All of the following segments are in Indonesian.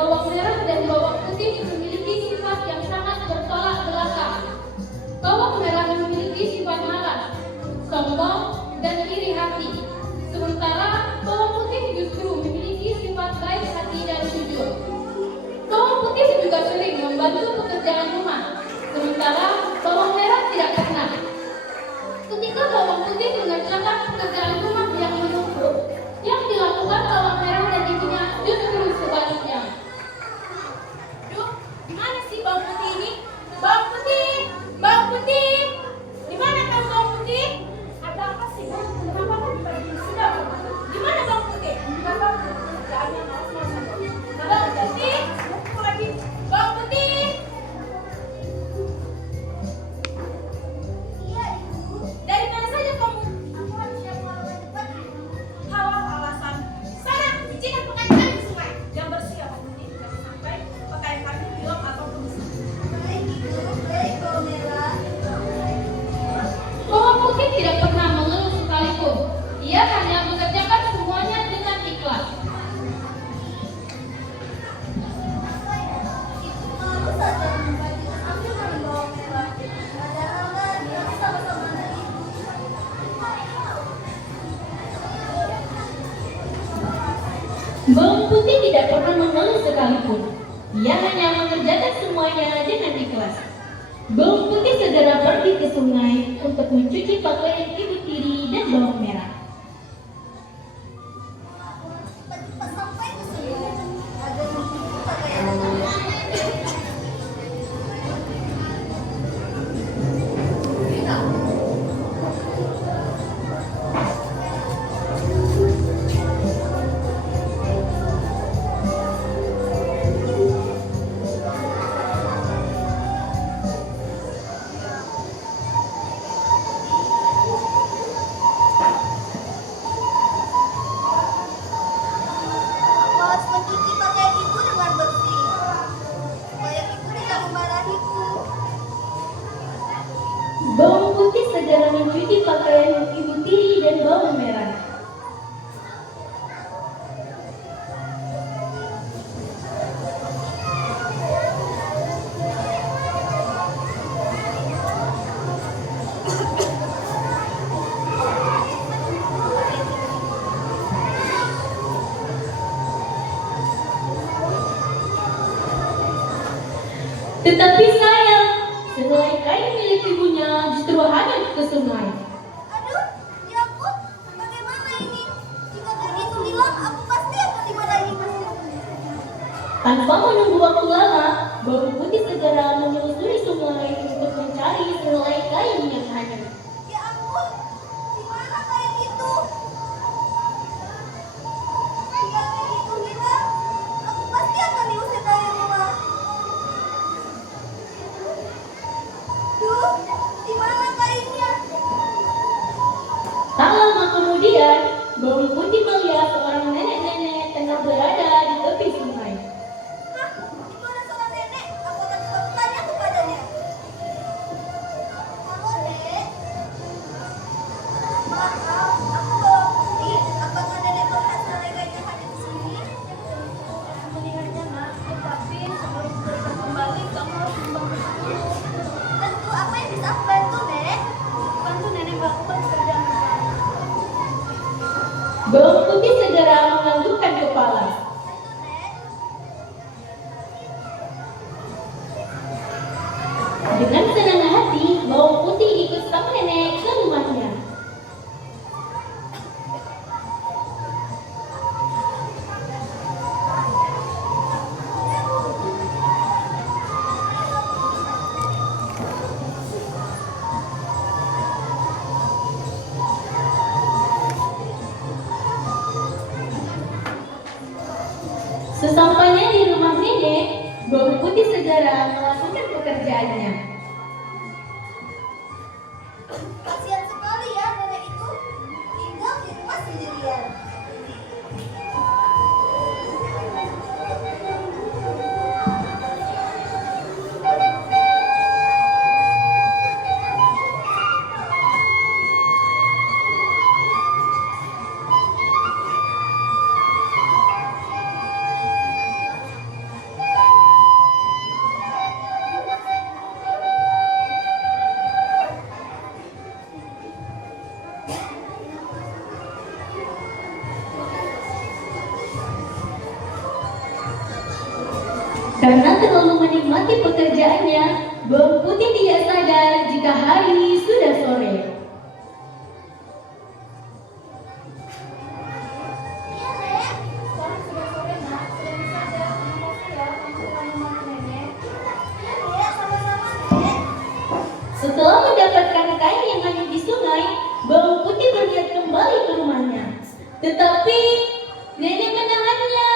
bawang merah dan bawang putih memiliki sifat yang sangat bertolak belakang. Bawang merah memiliki sifat malas, sombong, dan iri hati. Sementara bawang putih justru memiliki sifat baik hati dan jujur. Bawang putih juga sering membantu pekerjaan rumah, sementara bawang merah tidak pernah. Ketika bawang putih mengerjakan pekerjaan rumah yang menumpuk, yang dilakukan bawang merah dan ibunya justru sebaliknya. Duh, gimana sih bawang putih ini? Bawang putih! Bawang putih! Di mana kamu bawang putih? Ada apa sih, Bu? Kenapa kamu pergi sudah? Di mana bawang putih? Enggak tahu. Kerjaannya malas-malasan. Bawang putih! Mau lagi? Bawang putih! Iya, Ibu. Dari mana saja kamu? Aku harus siap melakukan cepat. Hawa alasan. Sana, cucikan pakaian kami di sungai. Yang bersih ya, bawang putih. Jangan sampai pakaian kami hilang atau rusak. Baik, Ibu. Baik, bawang merah. Bawang putih tidak pernah mengeluh sekalipun. Ia hanya mengerjakan semuanya dengan ikhlas. Malu saja membagikan ambil dari bawang merah. Padahal kan dia sama-sama anak ibu. Bawang putih tidak pernah mengeluh sekalipun. Ia hanya mengerjakan semuanya dengan ikhlas. Bawang putih segera pergi ke sungai untuk mencuci pakaian ibu tiri dan bawang merah. Cepat sampai ke sini agar mencuci pakaian kami. Aku harus mencuci pakaian ibu dengan bersih supaya ibu tidak memarahiku. Bawang putih segera mencuci pakaian ibu tiri dan bawang merah. Tetapi sayang, sehelai kain milik ibunya justru hanyut ke sungai. Aduh, ya ampun, bagaimana ini? Jika kain itu hilang, aku pasti akan dimarahi. Tanpa menunggu waktu lama, bawang putih segera menyusuri sungai untuk mencari sehelai kain yang hanyut. Ya ampun, di mana kain itu? Jika kain itu hilang, aku pasti akan diusir dari rumah. Duh, di mana kainnya? Tak lama kemudian, bawang putih melihat seorang nenek-nenek tengah berada di tepi sungai. Hah, itu ada seorang nenek. Aku akan coba bertanya kepadanya. Halo, Dek. Maaf, aku bawa putih. Apakah Nenek melihat sehelai kain yang ada di sini? Melihatnya, Nak. Tetapi sebelum diberikan kembali, kamu harus membantu aku. Tentu, apa yang bisa aku bantu, Nek? Bantu Nenek melakukan pekerjaan rumah. Bawang putih segera menganggukkan kepala. Tentu, Nek. Dengan senang hati, bawang putih ikut sang nenek ke rumahnya. Sesampainya di rumah nenek, bawang putih segera melakukan pekerjaannya. Kasihan sekali ya nenek itu tinggal di rumah sendirian. Karena terlalu menikmati pekerjaannya, bawang putih tidak sadar jika hari sudah sore. Sekarang sudah sore, Nak. Sudah bisa ada makasih ya untuk minuman nenek. Iya, sama-sama, Nek. Setelah mendapatkan kain yang hanyut di sungai, bawang putih berniat kembali ke rumahnya. Tetapi nenek menahannya.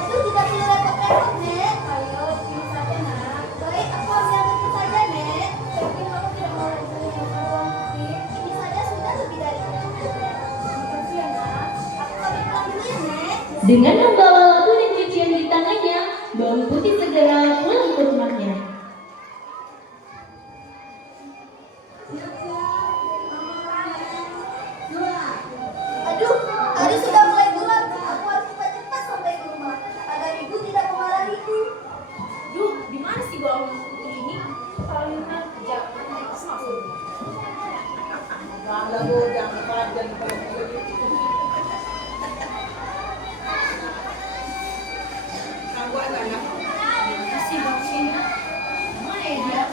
Aduh, tidak perlu repot-repot, Nek. Ayo, sini saja, Nak. Baik, aku ambil itu saja, Nek. Yakin kamu tidak mau beli bawang putih? Ini saja sudah lebih dari cukup, Nek. Makasih ya, Nak. Aku pamit pulang dulu ya, Nek. Dengan membawa lampu dan cucian di tangannya, bawang putih segera pulang ke rumahnya. Aduh, hari sudah mulai gelap. Aku harus cepat-cepat sampai ke rumah agar ibu tidak memarahiku. Duh, di mana sih bawang putih ini? Kalimat jangan masuk. Masih bang sini. Mana ya dia?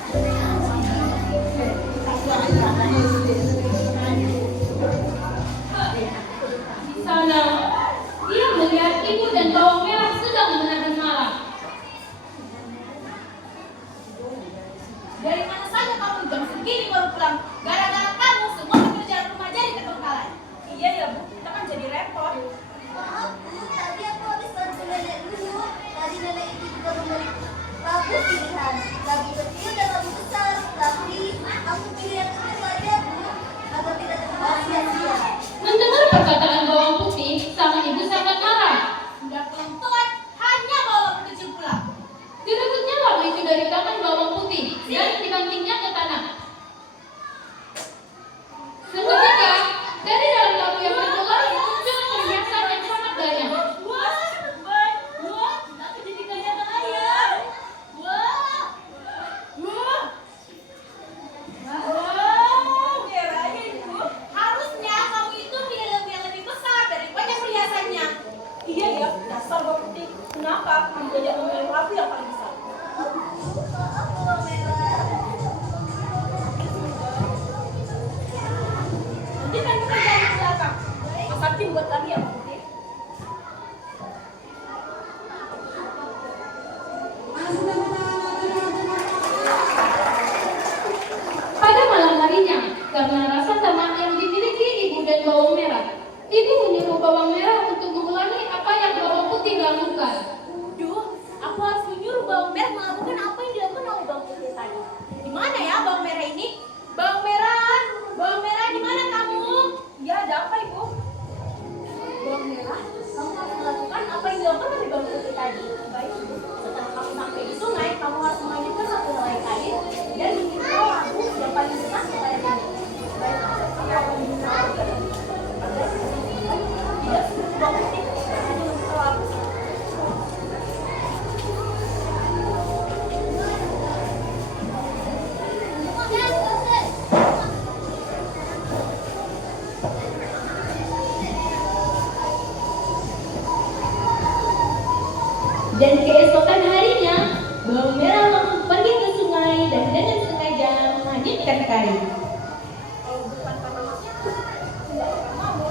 Di sana, dia melihat ibu dan bawang merah sedang menahan marah. Dari mana saja kamu jam segini baru pulang? Gara-gara kamu semua pekerjaan rumah jadi terbengkalai. Iya ya Bu, kita kan jadi repot. Maaf Bu, tadi aku habis bantu nenek dulu. Tadi nenek itu juga membeli labu pilihan. Labu kecil dan labu besar. Tapi aku pilih yang kecil saja Bu, agar tidak terlalu sia-sia. Mendengar perkataan bawang putih, sang ibu sangat marah. Sudah kelentuan, hanya bawang kecil pula. Direbutnya labu itu dari tangan bawang putih dan dibantingnya ke tanah. Seketika, dari dalam labu yang terbelah muncul perhiasan yang sangat banyak. Wah, aku jadi kaya raya. Wah, raya Ibu. Harusnya kamu itu pilih labu yang lebih besar daripada perhiasannya. Iya ya, dasar bawang putih. Kenapa kamu tidak memilih labu yang paling besar? Nanti kan kita jalan ke belakang. Mas Sakti buat lagi ya, Bang Putih. Pada malam harinya, karena rasa tamak yang dimiliki ibu dan bawang merah, ibu menyuruh bawang merah untuk mengulangi apa yang bawang putih lakukan. Duh, aku harus menyuruh bawang merah melakukan apa yang dilakukan oleh bawang putih tadi. Di mana ya bawang merah ini? Bawang merah di mana kamu? Ya, ada apa Ibu? Bawang merah, kamu harus melakukan apa yang dilakukan oleh bawang putih tadi. Baik Ibu, setelah kamu sampai di sungai, kamu harus mengajukan satu helai kain dan mengikat labu yang paling besar kepada kamu. Baik, kamu akan menggunakan tidak seperti bawang putih, hanya membuka labu. Dan keesokan harinya, bawang merah langsung pergi ke sungai dan dengan sengaja menghanyutkan kain. Kalau bukan karena masnya, tidak akan mau.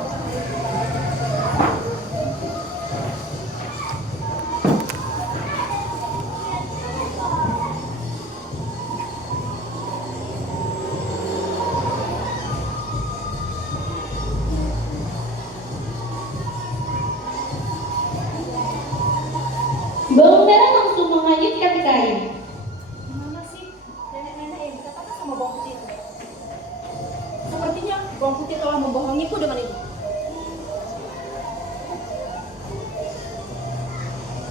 Bawang merah langsung menghanyutkan kain. Gimana sih nenek-nenek yang dikatakan sama bawang putih itu? Sepertinya bawang putih telah membohongiku dengan itu.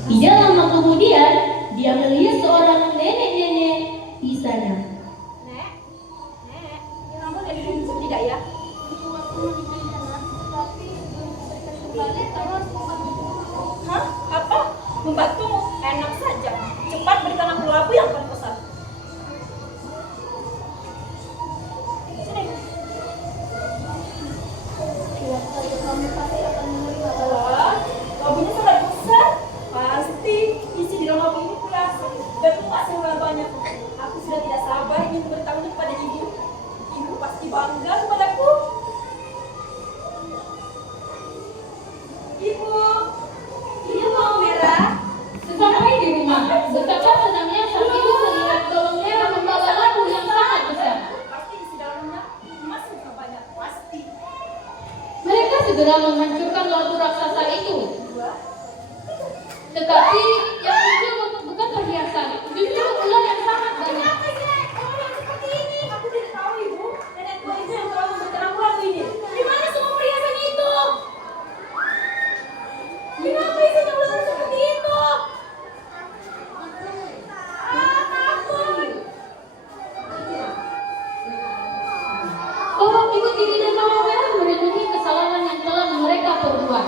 Tidak lama kemudian, dia melihat seorang nenek-nenek di sana. Nek, kamu dari dulu tidak ya? Hah? Apa? Membantumu? Enak saja. Cepat berikan aku labu yang paling besar. Sini. segera menghancurkan lampu raksasa itu. Tetapi yang muncul bukan perhiasan, justru ular yang sangat banyak. Kenapa sih orang yang seperti ini? Aku tidak tahu ibu. Nenek tua itu yang selalu berterang-terang ini. Di mana semua perhiasannya itu? Kenapa isinya ular seperti itu? Takut. Bahwa ikuti dan malah merenungi kesalahan yang telah mereka perbuat.